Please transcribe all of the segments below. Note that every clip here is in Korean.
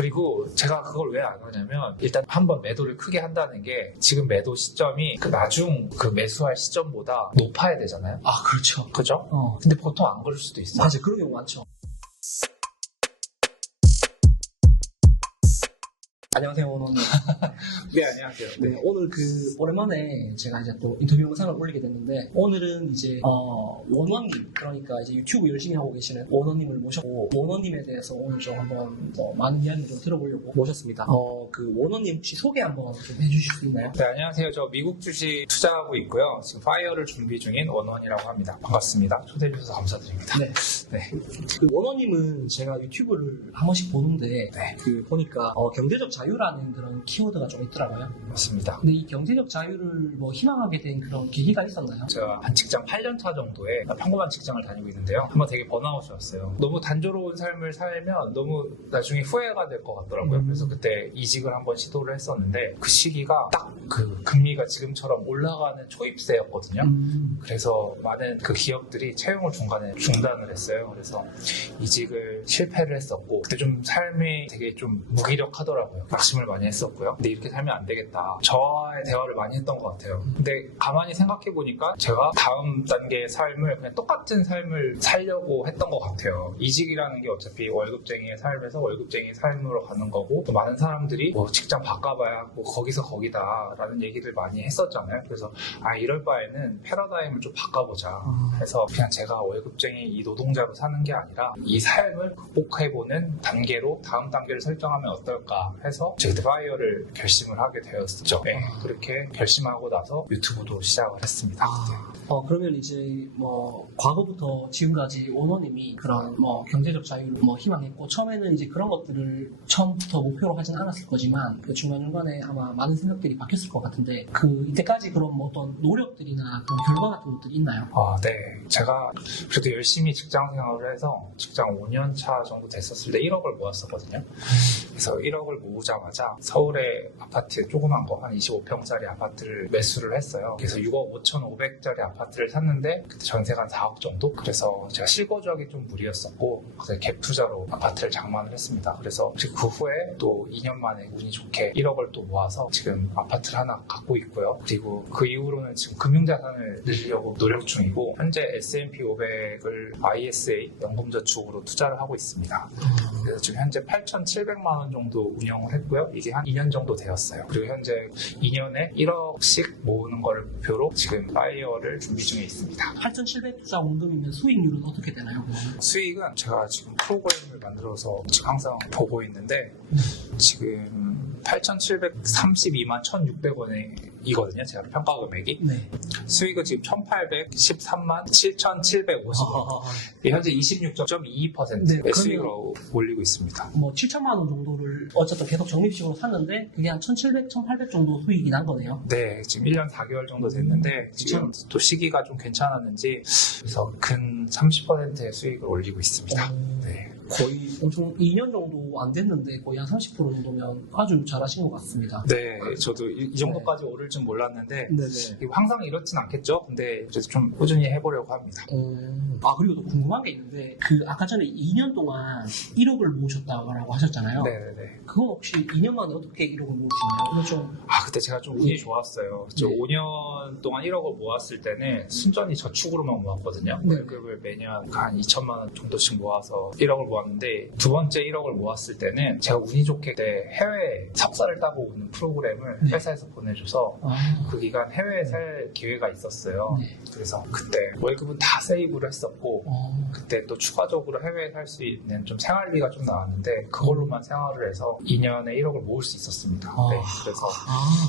그리고 제가 그걸 왜 안 하냐면 일단 한번 매도를 크게 한다는 게 지금 매도 시점이 그 나중 그 매수할 시점보다 높아야 되잖아요. 아, 그렇죠. 그죠? 근데 보통 안 그럴 수도 있어요. 맞아요. 그런 경우 많죠. 안녕하세요, 원원님. 네, 안녕하세요. 네, 오늘 오랜만에 제가 이제 또 인터뷰 영상을 올리게 됐는데, 오늘은 이제, 원원님, 그러니까 이제 유튜브 열심히 하고 계시는 원원님을 모셨고, 원원님에 대해서 오늘 좀 한번 많은 이야기를 좀 들어보려고 모셨습니다. 그 원원님 혹시 소개 한번 좀 해주실 수 있나요? 네, 안녕하세요. 저 미국 주식 투자하고 있고요. 지금 파이어를 준비 중인 원원이라고 합니다. 반갑습니다. 초대해 주셔서 감사드립니다. 네. 그 원원님은 제가 유튜브를 한 번씩 보는데, 네. 보니까, 경제적 자유라는 그런 키워드가 좀 있더라고요. 맞습니다. 근데 이 경제적 자유를 희망하게 된 그런 계기가 있었나요? 제가 한 직장 8년차 정도의 평범한 직장을 다니고 있는데요. 한번 되게 번아웃이 왔어요. 너무 단조로운 삶을 살면 너무 나중에 후회가 될 것 같더라고요. 그래서 그때 이직을 한번 시도를 했었는데 그 시기가 딱 그 금리가 지금처럼 올라가는 초입세였거든요. 그래서 많은 그 기업들이 채용을 중간에 중단을 했어요. 그래서 이직을 실패를 했었고 그때 좀 삶이 되게 좀 무기력하더라고요. 낙심을 많이 했었고요. 근데 이렇게 살면 안 되겠다. 저와의 대화를 많이 했던 것 같아요. 근데 가만히 생각해보니까 제가 다음 단계의 삶을 그냥 똑같은 삶을 살려고 했던 것 같아요. 이직이라는 게 어차피 월급쟁이의 삶에서 월급쟁이의 삶으로 가는 거고 또 많은 사람들이 직장 바꿔봐야 거기서 거기다 라는 얘기를 많이 했었잖아요. 그래서 이럴 바에는 패러다임을 좀 바꿔보자 해서 그냥 제가 월급쟁이 이 노동자로 사는 게 아니라 이 삶을 극복해보는 단계로 다음 단계를 설정하면 어떨까 해서 제가 파이어를 결심을 하게 되었죠. 네, 그렇게 결심하고 나서 유튜브도 시작을 했습니다. 그러면 이제 과거부터 지금까지 원원님이 그런 경제적 자유를 희망했고 처음에는 이제 그런 것들을 처음부터 목표로 하진 않았을 거지만 그 중간중간에 아마 많은 생각들이 바뀌었을 것 같은데 이때까지 그런 어떤 노력들이나 그런 결과 같은 것들이 있나요? 네. 제가 그래도 열심히 직장 생활을 해서 직장 5년 차 정도 됐었을 때 1억을 모았었거든요. 그래서 1억을 모으자마자 서울의 아파트 조그만 거 한 25평짜리 아파트를 매수를 했어요. 그래서 6억 5,500짜리 아파트를 샀는데 그때 전세가 한 4억 정도? 그래서 제가 실거주하기 좀 무리였었고 그래서 갭 투자로 아파트를 장만을 했습니다. 그래서 그 후에 또 2년 만에 운이 좋게 1억을 또 모아서 지금 아파트를 하나 갖고 있고요. 그리고 그 이후로는 지금 금융자산을 늘리려고 노력 중이고 현재 S&P 500을 ISA 연금저축으로 투자를 하고 있습니다. 그래서 지금 현재 8,700만 원 정도 운영을 했고요. 이게 한 2년 정도 되었어요. 그리고 현재 2년에 1억씩 모으는 거를 목표로 지금 파이어를 준비 중에 있습니다. 8,700 투자 원금이면 수익률은 어떻게 되나요? 수익은 제가 지금 프로그램을 만들어서 지금 항상 보고 있는데 지금 8,732만 1,600원에 이거든요. 제가 평가 금액이. 네. 수익은 지금 1,813만 7,750원. 현재 26.22%의 네, 수익으로 올리고 있습니다. 7천만 원 정도를 어쨌든 계속 적립식으로 샀는데 그게 한 1,700, 1,800 정도 수익이 난 거네요. 네, 지금 1년 4개월 정도 됐는데 지금 또 시기가 좀 괜찮았는지 그래서 근 30%의 수익을 올리고 있습니다. 네. 거의 엄청 2년 정도 안 됐는데 거의 한 30% 정도면 아주 잘하신 것 같습니다. 네, 저도 이 정도까지 오를 줄 몰랐는데 네네. 항상 이렇진 않겠죠? 근데 그래서 좀 꾸준히 해보려고 합니다. 그리고 또 궁금한 게 있는데 아까 전에 2년 동안 1억을 모으셨다고 하셨잖아요. 네네네. 그건 혹시 2년 만에 어떻게 1억을 모으시나요? 이거 좀... 그때 제가 좀 운이 좋았어요. 저 5년 동안 1억을 모았을 때는 순전히 저축으로만 모았거든요. 네. 월급을 매년 한 2천만 원 정도씩 모아서 1억을 모았는데 두 번째 1억을 모았을 때는 제가 운이 좋게 그때 해외 석사를 따고 오는 프로그램을 회사에서 보내줘서 그 기간 해외에 살 기회가 있었어요. 그래서 그때 월급은 다 세이브를 했었고 그때 또 추가적으로 해외에 살 수 있는 좀 생활비가 좀 나왔는데 그걸로만 생활을 해서 2년에 1억을 모을 수 있었습니다. 네, 그래서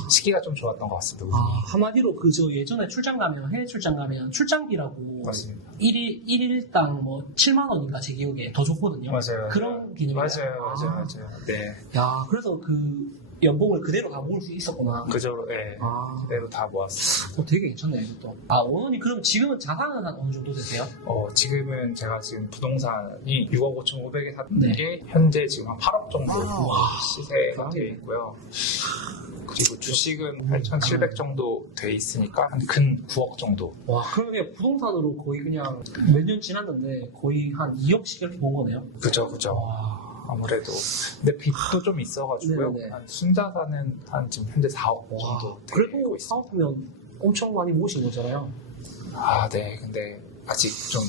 시기가 좀 좋았던 것 같습니다. 한마디로 저 예전에 출장 가면 해외 출장 가면 출장비라고 맞습니다. 1일당 7만 원인가 제 기억에 더 좋거든요. 맞아요. 그런 개념이에요. 맞아요. 네. 야, 그래서 연봉을 그대로 다 모을 수 있었구나. 그죠, 네. 그대로 다 모았어요. 되게 괜찮네요, 이것도. 원원님, 그럼 지금은 자산은 한 어느 정도 되세요? 지금은 제가 지금 부동산이 6억 5,500에 샀는 게 현재 지금 한 8억 정도 시세가 되어 있고요. 그리고 주식은 8,700 정도 돼 있으니까 한 근 9억 정도. 와, 그러면 부동산으로 거의 그냥 몇 년 지났는데 거의 한 2억씩 이렇게 본 거네요? 그죠. 아무래도. 근데 빚도 좀 있어가지고요. 네네. 한 순자산은 한 지금 현재 4억 정도 되고 그래도 있습니다. 사업하면 엄청 많이 모으신 거잖아요. 아, 네. 근데 아직 좀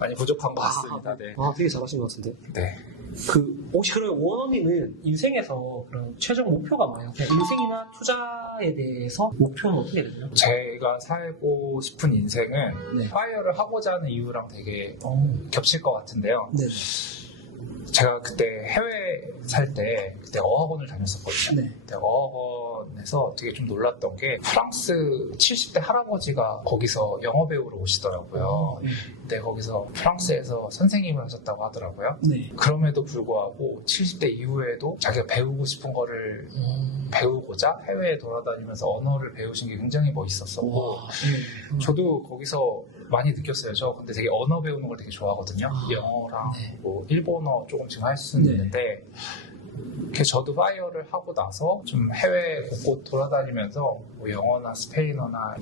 많이 부족한 것 같습니다. 네. 되게 잘하신 것 같은데. 네. 혹시 그러면 원어민은 인생에서 그런 최종 목표가 뭐예요? 그냥 인생이나 투자에 대해서 목표는 어떻게 되나요? 제가 살고 싶은 인생은 네. 파이어를 하고자 하는 이유랑 되게 겹칠 것 같은데요. 네. 제가 그때 해외 살 때 그때 어학원을 다녔었거든요. 네. 그때 어학원에서 되게 좀 놀랐던 게 프랑스 70대 할아버지가 거기서 영어 배우러 오시더라고요. 근데 거기서 프랑스에서 선생님을 하셨다고 하더라고요. 네. 그럼에도 불구하고 70대 이후에도 자기가 배우고 싶은 거를 배우고자 해외에 돌아다니면서 언어를 배우신 게 굉장히 멋있었었고 와. 저도 거기서 많이 느꼈어요. 저 근데 되게 언어 배우는 걸 되게 좋아하거든요. 영어랑 네. 뭐 일본어 조금씩 할 수는 네. 있는데 저도 파이어를 하고 나서 좀 해외 곳곳 돌아다니면서 뭐 영어나 스페인어나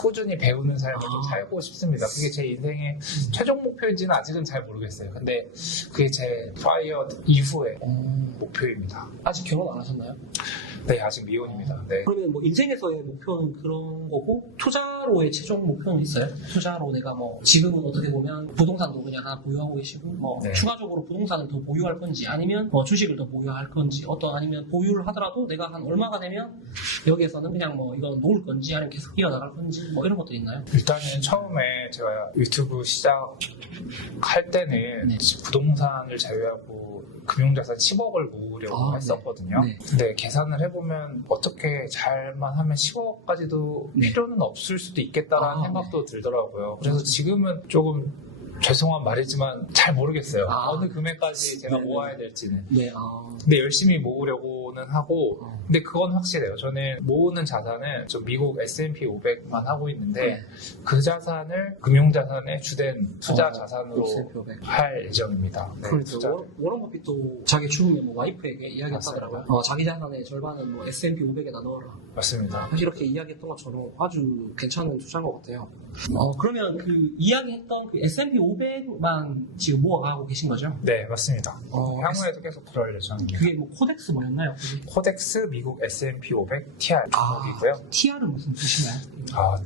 꾸준히 배우는 삶을 좀 살고 싶습니다. 그게 제 인생의 최종 목표인지는 아직은 잘 모르겠어요. 근데 그게 제 파이어 이후의 목표입니다. 아직 결혼 안 하셨나요? 네, 아직 미혼입니다. 네. 그러면 뭐 인생에서의 목표는 그런 거고 투자로의 최종 목표는 있어요? 투자로 내가 뭐 지금은 어떻게 보면 부동산도 그냥 하나 보유하고 계시고 뭐 네. 추가적으로 부동산을 더 보유할 건지 아니면 뭐 주식을 더 보유할 건지 아니면 보유를 하더라도 내가 한 얼마가 되면 여기에서는 그냥 뭐 이건 놓을 건지 아니면 계속 이어나갈 건지 뭐 이런 것도 있나요? 일단은 처음에 제가 유튜브 시작할 때는 네. 부동산을 제외하고 금융자산 10억을 모으려고 했었거든요. 네. 근데 계산을 해보면 어떻게 잘만 하면 10억까지도 네. 필요는 없을 수도 있겠다라는 아, 생각도 들더라고요. 그래서 지금은 조금 죄송한 말이지만 잘 모르겠어요. 어느 금액까지 제가 네네. 모아야 될지는. 네. 근데 열심히 모으려고는 하고 근데 그건 확실해요. 저는 모으는 자산은 좀 미국 S&P 500만 하고 있는데 네. 그 자산을 금융자산의 주된 투자 자산으로 S&P 500. 할 예정입니다. 네, 투자. 워런 버핏도 자기 죽으면 뭐 와이프에게 이야기했다더라고요. 맞습니다. 자기 자산의 절반은 뭐 S&P 500에다 넣어라. 맞습니다. 이렇게 이야기했던 것처럼 아주 괜찮은 투자인 것 같아요. 그러면 그 이야기했던 그 S&P 500만 지금 모아가고 계신 거죠? 네, 맞습니다. 향후에도 계속 그럴 예정입니다. 그게 뭐 코덱스 뭐였나요? 코덱스 미국 S&P 500 TR 종목이고요. TR은 무슨 뜻이나요?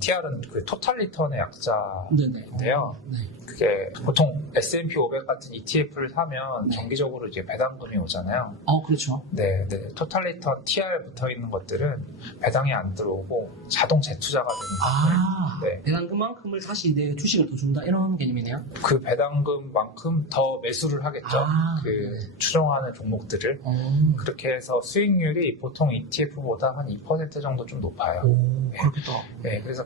TR은 그 토탈 리턴의 약자인데요. 네네. 그게 보통 S&P 500 같은 ETF를 사면 네. 정기적으로 이제 배당금이 오잖아요. 그렇죠. 네. 토탈 리턴 TR 붙어 있는 것들은 배당이 안 들어오고 자동 재투자가 되는 거예요. 네. 배당금만큼을 다시 내 주식을 더 준다 이런 개념이네요. 그 배당금만큼 더 매수를 하겠죠. 추정하는 종목들을. 그렇게 해서 수익률이 보통 ETF보다 한 2% 정도 좀 높아요. 그렇겠다. 네, 그래서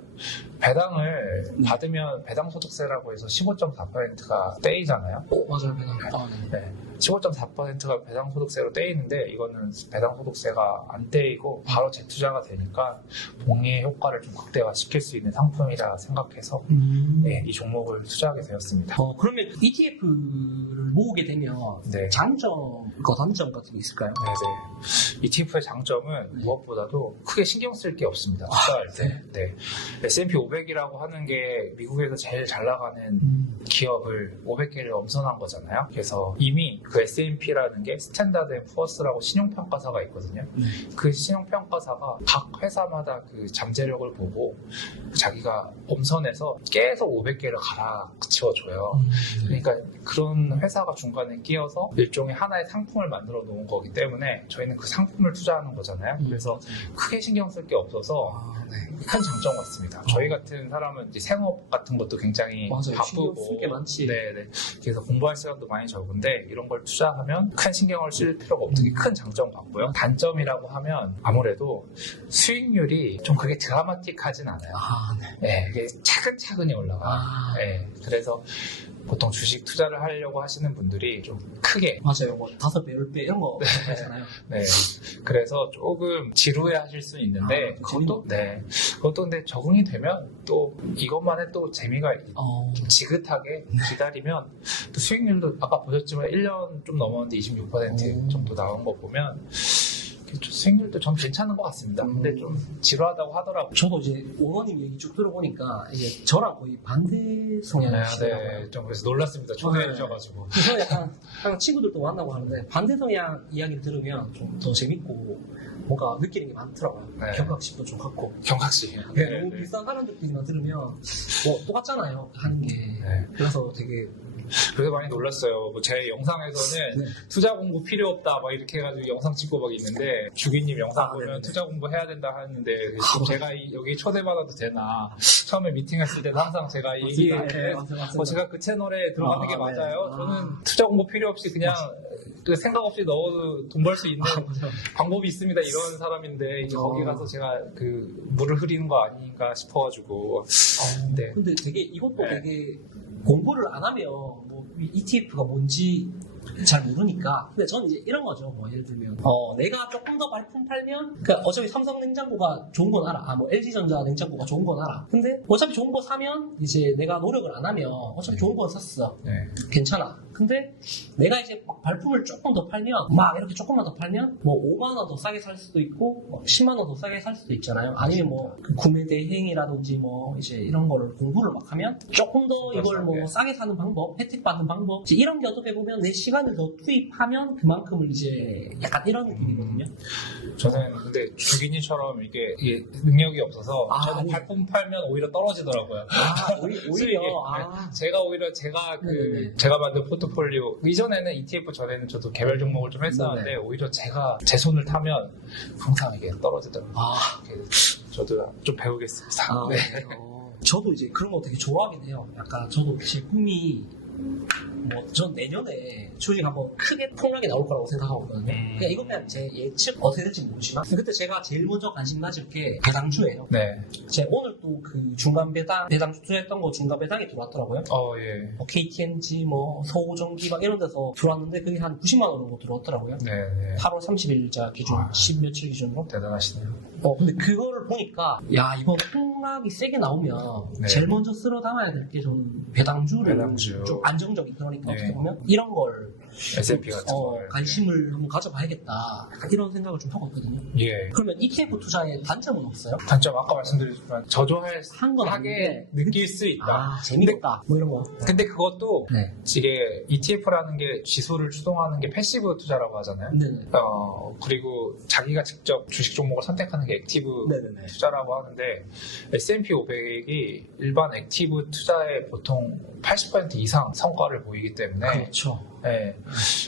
배당을 받으면 배당소득세라고 해서 15.4%가 떼이잖아요. 맞아요. 배당. 네. 15.4%가 배당소득세로 떼이는데 이거는 배당소득세가 안 떼이고 바로 재투자가 되니까 복리의 효과를 좀 극대화시킬 수 있는 상품이라 생각해서 네, 이 종목을 투자하게 되었습니다. 그러면 ETF를 모으게 되면 네. 장점과 단점 같은 게 있을까요? 네네. ETF의 장점은 무엇보다도 크게 신경 쓸 게 없습니다. 투자할 때. 네. S&P 500이라고 하는 게 미국에서 제일 잘 나가는 기업을 500개를 엄선한 거잖아요. 그래서 이미 그 S&P라는 게 스탠다드 앤 푸어스라고 신용평가사가 있거든요. 그 신용평가사가 각 회사마다 그 잠재력을 보고 자기가 엄선해서 계속 500개를 갈아 치워줘요. 그러니까 그런 회사가 중간에 끼어서 일종의 하나의 상품을 만들어 놓은 거기 때문에 저희는 그 상품을 투자하는 거잖아요. 그래서 크게 신경 쓸 게 없어서 큰 장점 같습니다. 저희 같은 사람은 이제 생업 같은 것도 굉장히 바쁘고 쓸 게 많지. 네네. 그래서 공부할 시간도 많이 적은데 이런 걸 투자하면 큰 신경을 쓸 필요가 없는 게 큰 장점 같고요. 단점이라고 하면 아무래도 수익률이 좀 그게 드라마틱하진 않아요. 네, 이게 차근차근히 올라가요. 네, 그래서 보통 주식 투자를 하려고 하시는 분들이 좀 크게 맞아요. 뭐 5배, 10배 이런 거 하잖아요. 네, 그래서 조금 지루해 하실 수 있는데 그것도 근데 적응이 되면 또 이것만의 또 재미가 좀 지긋하게 기다리면 또 수익률도 아까 보셨지만 1년 좀 넘었는데 26% 정도 나온 거 보면 수익률도 좀 괜찮은 것 같습니다. 근데 좀 지루하다고 하더라고요. 저도 이제 오너님 얘기 쭉 들어보니까 이제 저랑 거의 반대 성향이시더라고요. 네, 좀 그래서 놀랐습니다. 초대해 주셔가지고. 그래서 약간 항상 친구들도 만나고 하는데 반대 성향 이야기를 들으면 좀 더 재밌고 뭔가 느끼는 게 많더라고요. 네. 경각심도 좀 갖고. 경각시. 네, 너무 비싼 사람들끼리만 들으면 뭐 똑같잖아요. 하는 게. 네. 그래서 되게 그래서 많이 놀랐어요. 뭐 제 영상에서는 네. 투자 공부 필요 없다 막 이렇게 해가지고 영상 찍고 막 있는데 주기님 영상 보면 네네. 투자 공부 해야 된다 하는데 지금 제가 여기 초대받아도 되나 처음에 미팅했을 때는 항상 제가 얘기했는데 제가 그 채널에 들어가는 게 맞아요. 네. 저는 투자 공부 필요 없이 그냥 그 생각 없이 넣어도 돈 벌 수 있는 방법이 있습니다. 이런 사람인데 이제 거기 가서 제가 그 물을 흐리는 거 아닌가 싶어가지고 네. 근데 되게 이것도 네. 되게 공부를 안 하면 뭐 ETF가 뭔지 잘 모르니까. 근데 저는 이제 이런 거죠. 뭐 예를 들면 내가 조금 더 발품 팔면 그러니까 어차피 삼성 냉장고가 좋은 건 알아. 뭐 LG전자 냉장고가 좋은 건 알아. 근데 어차피 좋은 거 사면 이제 내가 노력을 안 하면 어차피 좋은 건 샀어. 네. 괜찮아. 근데 내가 이제 막 발품을 조금 더 팔면 막 이렇게 조금만 더 팔면 뭐 5만 원 더 싸게 살 수도 있고 뭐 10만 원 더 싸게 살 수도 있잖아요. 아니면 뭐그 구매 대행이라든지 뭐 이제 이런 거를 공부를 막 하면 조금 더 이걸 뭐 싸게 사는 방법, 혜택 받는 방법 이제 이런 게 어떻게 보면 내 시간을 더 투입하면 그만큼을 이제 약간 이런 느낌이거든요. 저는 근데 주기님처럼 이게 능력이 없어서 저는 아니. 발품 팔면 오히려 떨어지더라고요. 오히려 수익이. 제가 오히려 제가 네네네. 제가 만든 포트폴리오 이전에는 ETF 전에는 저도 개별 종목을 좀 했었는데 네네. 오히려 제가 제 손을 타면 항상 이게 떨어지더라고요. 저도 좀 배우겠습니다. 네. 저도 이제 그런 거 되게 좋아하긴 해요. 약간 저도 제 꿈이 전 내년에 주식 한번 크게 폭락이 나올 거라고 생각하거든요. 그러니까 이건 그냥 제 예측 어떻게 될지 모르지만 그때 제가 제일 먼저 관심 가질 게 배당주예요. 네. 제가 오늘 또 그 중간 배당 투자했던 거 중간 배당이 들어왔더라고요. 예. 뭐 KTNG, 뭐 서우전기 막 이런 데서 들어왔는데 그게 한 90만 원 정도 들어왔더라고요. 네. 네. 8월 30일자 기준, 10 며칠 기준으로. 대단하시네요. 근데 그거를 보니까, 야, 이번 폭락이 세게 나오면, 네. 제일 먼저 쓸어 담아야 될 게 저는 배당주를 배당주. 좀 안정적인, 그러니까 네. 어떻게 보면, 이런 걸, S&P 같은 걸. 관심을 한번 가져봐야겠다. 이런 생각을 좀 하고 있거든요. 예. 그러면 ETF 투자에 단점은 없어요? 단점 아까 말씀드렸지만 저조할 한 건 하게 아닌데. 느낄 수 있다. 재밌다. 뭐 이런 거. 근데 그것도 네. 이게 ETF라는 게 지수를 추동하는 게 패시브 투자라고 하잖아요. 네네. 그리고 자기가 직접 주식 종목을 선택하는 게 액티브 네네네. 투자라고 하는데 S&P 500이 일반 액티브 투자의 보통 80% 이상 성과를 보이기 때문에 그렇죠. 네.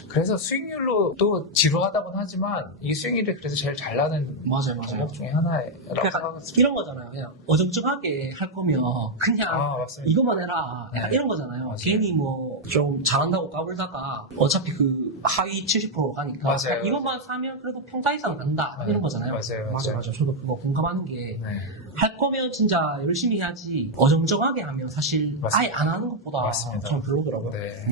그래서 수익률로도 지루하다고는 하지만 이게 수익률이 그래서 제일 잘 나는 맞아요. 종목 중에 하나라고 약간 생각합니다. 이런 거잖아요. 그냥 어정쩡하게 할 거면 그냥 맞습니다. 이것만 해라. 약간 네. 이런 거잖아요. 맞아요. 괜히 뭐 좀 잘한다고 까불다가 어차피 그 하위 70% 가니까 맞아요. 그냥 이것만 사면 그래도 평타 이상 간다. 네. 이런 거잖아요. 맞아요. 저도 그거 공감하는 게 할 네. 거면 진짜 열심히 해야지 어정쩡하게 하면 사실 맞습니다. 아예 안 하는 것보다 맞습니다. 좀 별로더라고요. 네.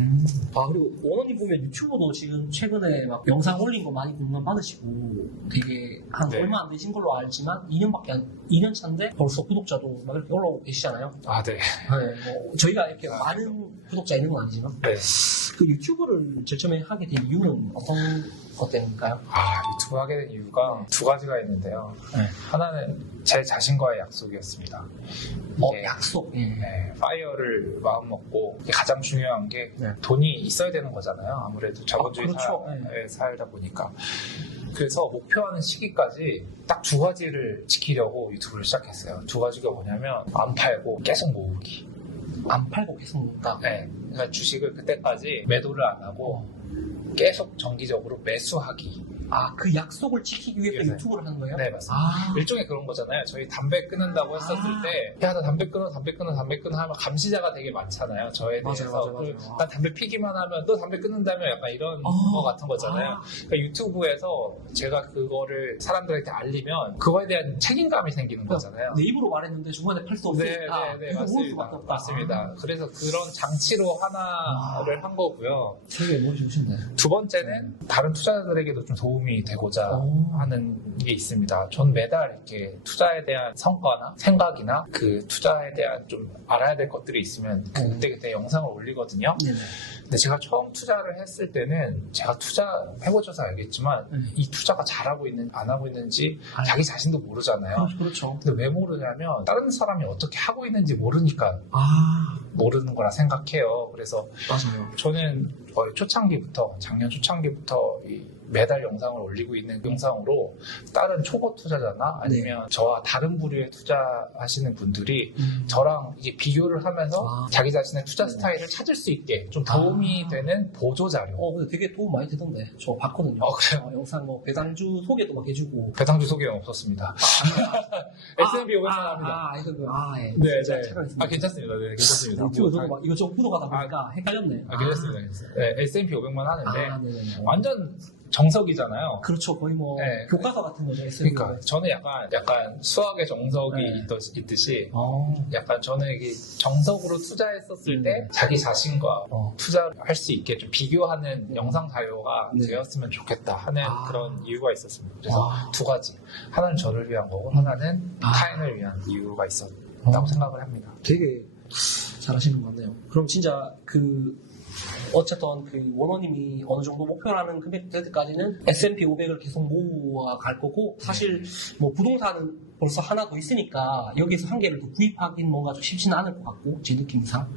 그리고 원원님 보면 유튜브도 지금 최근에 막 영상 올린 거 많이 공감 받으시고 되게 한 네. 얼마 안 되신 걸로 알지만 2년 차인데 벌써 구독자도 막 이렇게 올라오고 계시잖아요. 네. 뭐 저희가 이렇게 많은 구독자 있는 건 아니지만 네. 그 유튜브를 제일 처음에 하게 된 이유는 어떤 것 때문일까요? 유튜브 하게 된 이유가 두 가지가 있는데요. 네. 하나는 제 자신과의 약속이었습니다. 이게 약속. 네, 파이어를 마음먹고 이게 가장 중요한 게 네. 돈이 있어야 되는 거잖아요. 아무래도 자본주의 그렇죠. 사회에 살다 보니까. 그래서 목표하는 시기까지 딱 두 가지를 지키려고 유튜브를 시작했어요. 두 가지가 뭐냐면 안 팔고 계속 모으기. 안 팔고 계속 먹다. 네, 그러니까 주식을 그때까지 매도를 안 하고 계속 정기적으로 매수하기. 그 약속을 지키기 위해서 네. 유튜브를 하는 거예요? 네, 맞습니다. 일종의 그런 거잖아요. 저희 담배 끊는다고 했었을 때, 야, 나 담배 끊어 하면 감시자가 되게 많잖아요. 저에 대해서. 맞아요. 난 담배 피기만 하면, 너 담배 끊는다며 약간 이런 거 같은 거잖아요. 그러니까 유튜브에서 제가 그거를 사람들한테 알리면, 그거에 대한 책임감이 생기는 거잖아요. 내 입으로 말했는데 중간에 팔 수 없으니까 네, 이거 모을 수밖에 없다. 맞습니다. 그래서 그런 장치로 하나를 한 거고요. 되게 머리 좋으신데. 두 번째는 다른 투자자들에게도 좀 도움이 되고자 하는 게 있습니다. 전 매달 이렇게 투자에 대한 성과나 생각이나 그 투자에 대한 좀 알아야 될 것들이 있으면 그때 영상을 올리거든요. 네네. 근데 제가 처음 투자를 했을 때는 제가 투자해보셔서 알겠지만 이 투자가 잘하고 있는지 안 하고 있는지 자기 자신도 모르잖아요. 그렇죠. 근데 왜 모르냐면 다른 사람이 어떻게 하고 있는지 모르니까 모르는 거라 생각해요. 그래서 맞아요. 저는 거의 초창기부터 작년 초창기부터 매달 영상을 올리고 있는 영상으로 다른 초보 투자자나 아니면 저와 다른 부류의 투자하시는 분들이 저랑 이제 비교를 하면서 자기 자신의 투자 스타일을 찾을 수 있게 좀 도움이 되는 보조 자료. 근데 되게 도움 많이 되던데. 저 봤거든요. 그래요? 영상 뭐 배당주 소개도 막 해주고. 배당주 소개는 없었습니다. S&P 500만 합니다. 예. 네. 착각했습니다. 괜찮습니다. 네, 괜찮습니다. 유튜브도 막 이것저것 구독하다 보니까 헷갈렸네. 괜찮습니다. 네, S&P 500만 하는데 네네. 완전 정석이잖아요. 그렇죠. 거의 뭐 네. 교과서 같은 거죠. 그러니까 저는 약간 수학의 정석이 있듯이 약간 저는 이게 정석으로 투자했었을 때 자기 자신과 투자를 할 수 있게 좀 비교하는 영상 자료가 되었으면 좋겠다 하는 그런 이유가 있었습니다. 그래서 두 가지. 하나는 저를 위한 거고 하나는 타인을 위한 이유가 있었다고 생각을 합니다. 되게 잘하시는 것 같네요. 그럼 진짜 어쨌든 원호님이 어느 정도 목표라는 금액 될 때까지는 S&P 500을 계속 모아갈 거고, 사실 뭐 부동산은 벌써 하나 더 있으니까 여기에서 한 개를 더 구입하기는 뭔가 좀 쉽지는 않을 것 같고, 제 느낌상.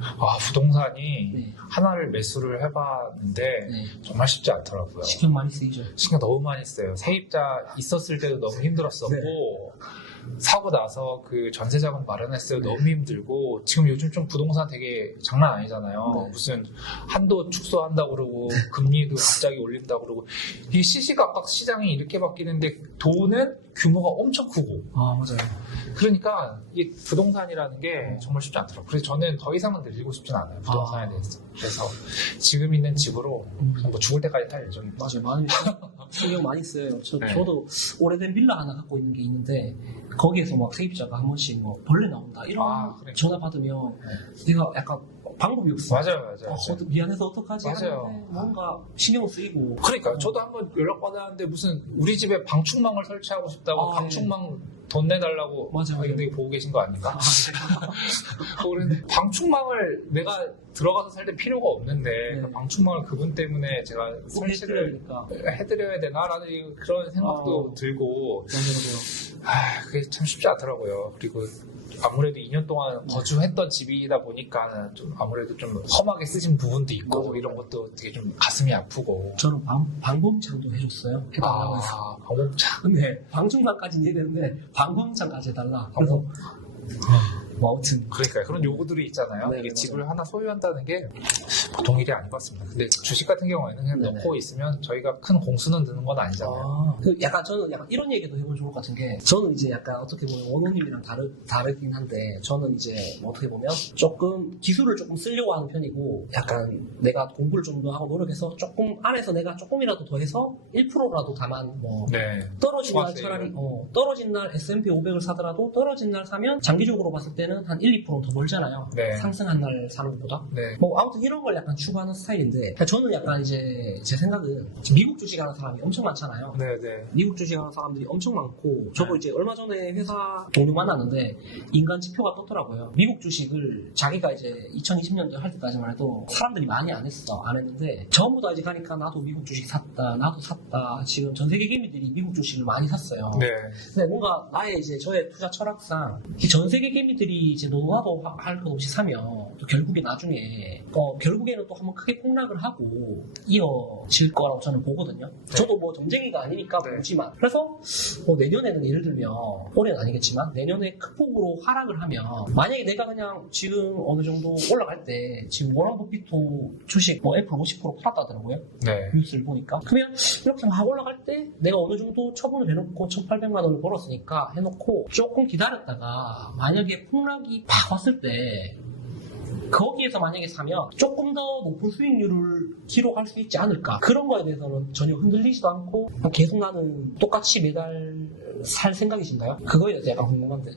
부동산이 하나를 매수를 해봤는데 정말 쉽지 않더라고요. 신경 많이 쓰이죠. 신경 너무 많이 써요. 세입자 있었을 때도 너무 힘들었었고 사고 나서 그 전세자금 마련했을 때 너무 힘들고, 지금 요즘 좀 부동산 되게 장난 아니잖아요. 무슨 한도 축소한다고 그러고 금리도 갑자기 올린다고 그러고, 이 시시각각 시장이 이렇게 바뀌는데 돈은 규모가 엄청 크고. 맞아요. 그러니까 이 부동산이라는 게 정말 쉽지 않더라고요. 그래서 저는 더 이상은 늘리고 싶진 않아요, 부동산에 대해서. 그래서 지금 있는 집으로 뭐 죽을 때까지 탈 예정입니다. 맞아요. 많이 신경 많이 써요. 저도 오래된 빌라 하나 갖고 있는 게 있는데, 거기에서 막 세입자가 한 번씩 뭐 벌레 나온다 이런 전화 받으면 내가 약간 방법이 없어. 맞아요. 미안해서 어떡하지? 맞아요. 하는데 뭔가 신경 쓰이고. 그러니까 저도 한번 연락 받았는데 무슨 우리 집에 방충망을 설치하고 싶다고 방충망 돈 내달라고. 맞아요. 근데 보고 계신 거 아닌가? 그런데 방충망을 내가 들어가서 살 때 필요가 없는데 그 방충망을 그분 때문에 제가 설치를 해드려야 되나라는 그런 생각도 들고. 그게 참 쉽지 않더라고요. 그리고 아무래도 2년 동안 거주했던 집이다 보니까 좀 아무래도 좀 험하게 쓰신 부분도 있고 이런 것도 되게 좀 가슴이 아프고. 저는 방범창도 해줬어요. 해달라고 해서. 방범창? 네. 방충망까지는 이해되는데 방범창까지 해달라. 그래서 뭐 아무튼 그러니까요. 그런 요구들이 있잖아요. 이게 집을 하나 소유한다는 게 보통 일이 아닌 것 같습니다. 근데 주식 같은 경우에는 그냥 넣고 있으면 저희가 큰 공수는 드는 건 아니잖아요. 저는 약간 이런 얘기도 해보면 좋을 것 같은 게, 저는 이제 약간 어떻게 보면 원호님이랑 다르긴 한데, 저는 이제 뭐 어떻게 보면 조금 기술을 조금 쓰려고 하는 편이고, 약간 내가 공부를 좀 더 하고 노력해서 조금 안에서 내가 조금이라도 더 해서 1%라도 다만 뭐 떨어진 날 차라리 떨어진 날 S&P 500을 사더라도 떨어진 날 사면 장기적으로 봤을 때는 한 1-2% 더 벌잖아요. 상승한 날 사는 것보다. 뭐 아무튼 이런 걸 약간 추구하는 스타일인데, 저는 약간 이제 제 생각은 미국 주식하는 사람이 엄청 많잖아요. 미국 주식하는 사람들이 엄청 많고, 저도 이제 얼마 전에 회사 동료 만났는데 인간 지표가 떴더라고요. 미국 주식을 자기가 이제 2020년도 할 때까지만 해도 사람들이 많이 안 했는데 전부 다 이제 가니까 나도 미국 주식 샀다, 나도 샀다. 지금 전 세계 개미들이 미국 주식을 많이 샀어요. 근데 뭔가 저의 투자 철학상 이 전 세계 개미들이 이제 너도 할 것 없이 사면 또 결국에 나중에 결국에는 또 한번 크게 폭락을 하고 이어질 거라고 저는 보거든요. 저도 뭐 점쟁이가 아니니까 보지만, 그래서 뭐 내년에는 예를 들면, 올해는 아니겠지만 내년에 큰 폭으로 하락을 하면, 만약에 내가 그냥 지금 어느 정도 올라갈 때 지금 워런 버핏도 주식 뭐 애플 50% 팔았다더라고요. 뉴스를 보니까. 그러면 이렇게 막 올라갈 때 내가 어느 정도 처분을 해놓고 1,800만 원을 벌었으니까 해놓고 조금 기다렸다가 만약에 폭락이 팍 왔을 때 거기에서 만약에 사면 조금 더 높은 수익률을 기록할 수 있지 않을까. 그런 거에 대해서는 전혀 흔들리지도 않고 계속 나는 똑같이 매달 살 생각이신가요? 그거에 대해서 약간 궁금한데.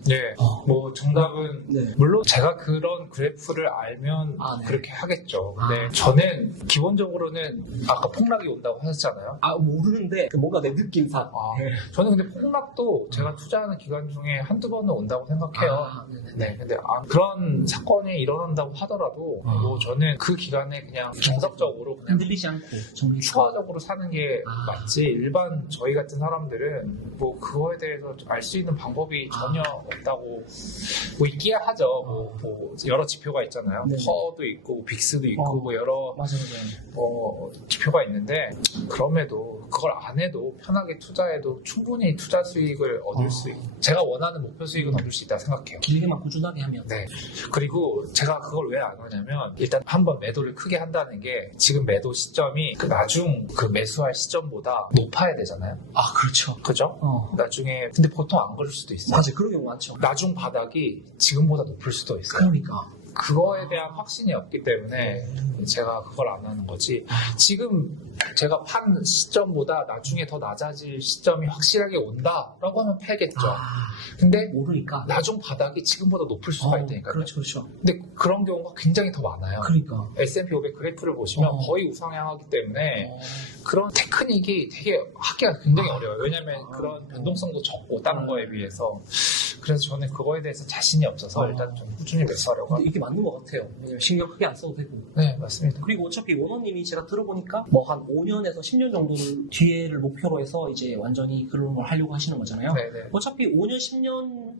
뭐 정답은 물론 제가 그런 그래프를 알면 그렇게 하겠죠. 근데 저는 기본적으로는 아까 폭락이 온다고 하셨잖아요. 모르는데 뭔가 내 느낌상. 저는 근데 폭락도 제가 투자하는 기간 중에 한두 번은 온다고 생각해요. 근데 그런 사건이 일어난다고 하더라도 뭐 저는 그 기간에 그냥 정석적으로 그냥 흔들리지 않고 정리 추가적으로 사는 게 맞지. 일반 저희 같은 사람들은 뭐 그거에 대해서 알 수 있는 방법이 전혀 없다고 뭐 있기야 하죠. 뭐 여러 지표가 있잖아요. 네네. 퍼도 있고 빅스도 있고 뭐 여러 맞아요. 지표가 있는데 그럼에도 그걸 안 해도 편하게 투자해도 충분히 투자 수익을 얻을 수 제가 원하는 목표 수익은 얻을 수 있다 생각해요. 길게만 꾸준하게 하면. 네. 그리고 제가 그걸 왜 안 하냐면 일단 한번 매도를 크게 한다는 게 지금 매도 시점이 그 나중 그 매수할 시점보다 높아야 되잖아요. 아, 그렇죠. 그죠? 나중에 근데 보통 안 그럴 수도 있어요. 맞아요. 그런 경우 많죠. 나중 바닥이 지금보다 높을 수도 있어요. 그러니까. 그거에 대한 확신이 없기 때문에 제가 그걸 안 하는 거지. 지금 제가 판 시점보다 나중에 더 낮아질 시점이 확실하게 온다라고 하면 팔겠죠. 근데 모르니까. 나중 바닥이 지금보다 높을 수가 있다니까요. 그렇죠. 근데 그런 경우가 굉장히 더 많아요. 그러니까. S&P 500 그래프를 보시면 거의 우상향하기 때문에 그런 테크닉이 되게 하기가 굉장히 어려워요. 왜냐하면 그런 변동성도 적고 다른 거에 비해서. 그래서 저는 그거에 대해서 자신이 없어서 일단 좀 꾸준히 매수하려고 근데 이게 맞는 것 같아요. 왜냐면 신경 크게 안 써도 되고. 네, 맞습니다. 그리고 어차피 원호님이 제가 들어보니까 뭐 한 5년에서 10년 정도를 뒤에를 목표로 해서 이제 완전히 그런 걸 하려고 하시는 거잖아요. 네네. 어차피 5년, 10년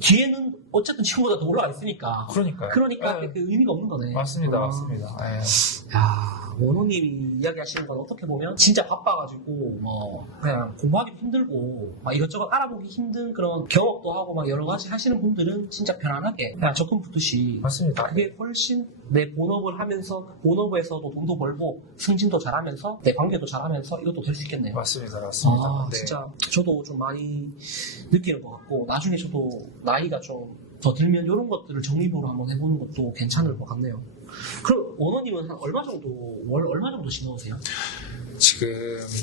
뒤에는 어쨌든 지금보다 더 올라가 있으니까. 그러니까 그 의미가 없는 거네. 맞습니다. 맞습니다. 네. 야, 원호님이 이야기하시는 건 어떻게 보면 진짜 바빠가지고 뭐 그냥 공부하기 힘들고 막 이것저것 알아보기 힘든 그런 경험도 하고 막 여러 가지 하시는 분들은 진짜 편안하게 그냥 적금 붙듯이 맞습니다. 그게 훨씬 내 본업을 하면서 그 본업에서도 돈도 벌고 승진도 잘하면서 내 관계도 잘하면서 이것도 될 수 있겠네요. 맞습니다. 네. 진짜 저도 좀 많이 느끼는 것 같고 나중에 저도 나이가 좀 더 들면 이런 것들을 적립으로 한번 해보는 것도 괜찮을 것 같네요. 그럼 원호님은 한 얼마 정도 얼마 정도 신어오세요? 지금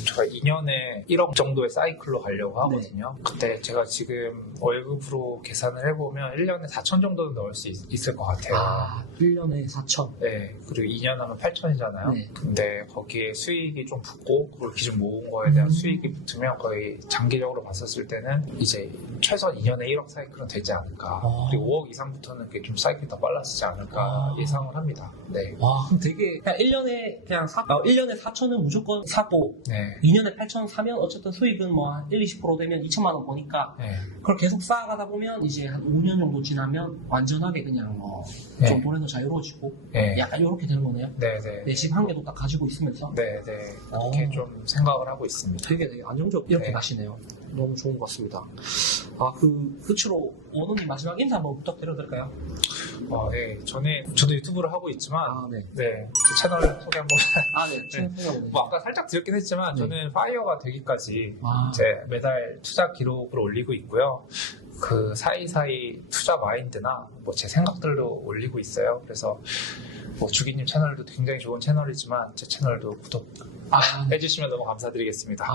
제가 2년에 1억 정도의 사이클로 가려고 하거든요. 근데 제가 지금 월급으로 계산을 해보면 1년에 4천 정도는 넣을 수 있을 것 같아요. 1년에 4천. 네. 그리고 2년 하면 8천이잖아요. 네. 근데 거기에 수익이 좀 붙고 그걸 기준 모은 거에 대한 수익이 붙으면 거의 장기적으로 봤었을 때는 이제 최소한 2년에 1억 사이클은 되지 않을까. 그리고 5억 이상부터는 그게 좀 사이클이 더 빨라지지 않을까 예상을 합니다. 네. 와, 그럼 되게 그냥 1년에 4천은 무조건 사고 네. 2년에 8천 사면 어쨌든 수익은 뭐 한 1-20% 되면 2천만 원 버니까 네. 그걸 계속 쌓아가다 보면 이제 한 5년 정도 지나면 완전하게 그냥 네. 좀 돈에도 자유로워지고 네. 약간 이렇게 되는 거네요. 네네. 내 집 한 개도 딱 가지고 있으면서 네네. 그렇게 좀 생각을 하고 있습니다. 되게 안정적 이렇게 네. 가시네요. 너무 좋은 것 같습니다. 끝으로 원호님 마지막 인사 한번 부탁드려도 될까요? 네. 저도 유튜브를 하고 있지만 네. 네. 제 채널 소개 한번 네. 뭐 아까 살짝 드렸긴 했지만 저는 파이어가 되기까지 이제 매달 투자 기록을 올리고 있고요. 그 사이사이 투자 마인드나 뭐 제 생각들도 올리고 있어요. 그래서 뭐 주기님 채널도 굉장히 좋은 채널이지만 제 채널도 구독 해주시면 너무 감사드리겠습니다.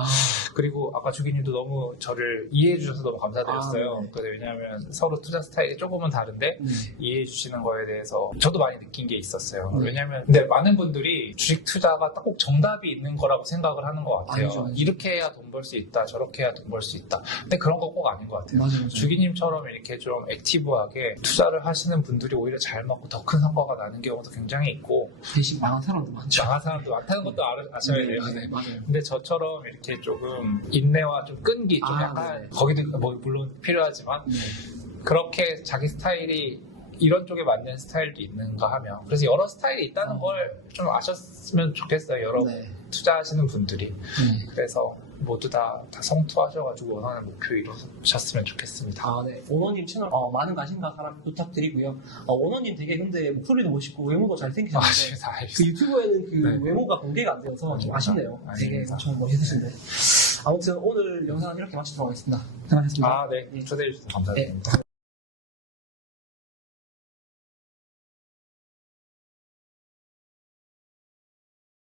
그리고 아까 주기님도 너무 저를 이해해주셔서 너무 감사드렸어요. 왜냐하면 서로 투자 스타일이 조금은 다른데 이해해주시는 거에 대해서 저도 많이 느낀 게 있었어요. 왜냐하면 근데 많은 분들이 주식 투자가 딱 꼭 정답이 있는 거라고 생각을 하는 것 같아요. 아니죠. 이렇게 해야 돈 벌 수 있다, 저렇게 해야 돈 벌 수 있다. 근데 그런 거 꼭 아닌 것 같아요. 맞아요. 주기님처럼 이렇게 좀 액티브하게 투자를 하시는 분들이 오히려 잘 맞고 더 큰 성과가 나는 경우도 굉장히 있고 대신 망한 사람도 많죠. 망한 사람도 많다는 것도 아셔야 돼요. 네, 맞아요. 근데 저처럼 이렇게 조금 인내와 좀 끈기, 좀 약간 거기도 뭐 물론 필요하지만 그렇게 자기 스타일이 이런 쪽에 맞는 스타일도 있는가 하면 그래서 여러 스타일이 있다는 걸 좀 아셨으면 좋겠어요. 여러 투자하시는 분들이. 그래서 모두 다 성투하셔가지고 원하는 목표 이루셨으면 좋겠습니다. 네. 원호님 채널 많은 관심 사람 부탁드리고요. 원호님 되게 근데 목소리도 멋있고 외모도 잘생기셨는데 그 유튜브에는 그 외모가 공개가 안 되어서 좀 아쉽네요. 되게 엄청 멋있으신데. 아무튼 오늘 영상은 이렇게 마치도록 하겠습니다. 고생하셨습니다. 네. 초대해 주셔서 감사드립니다.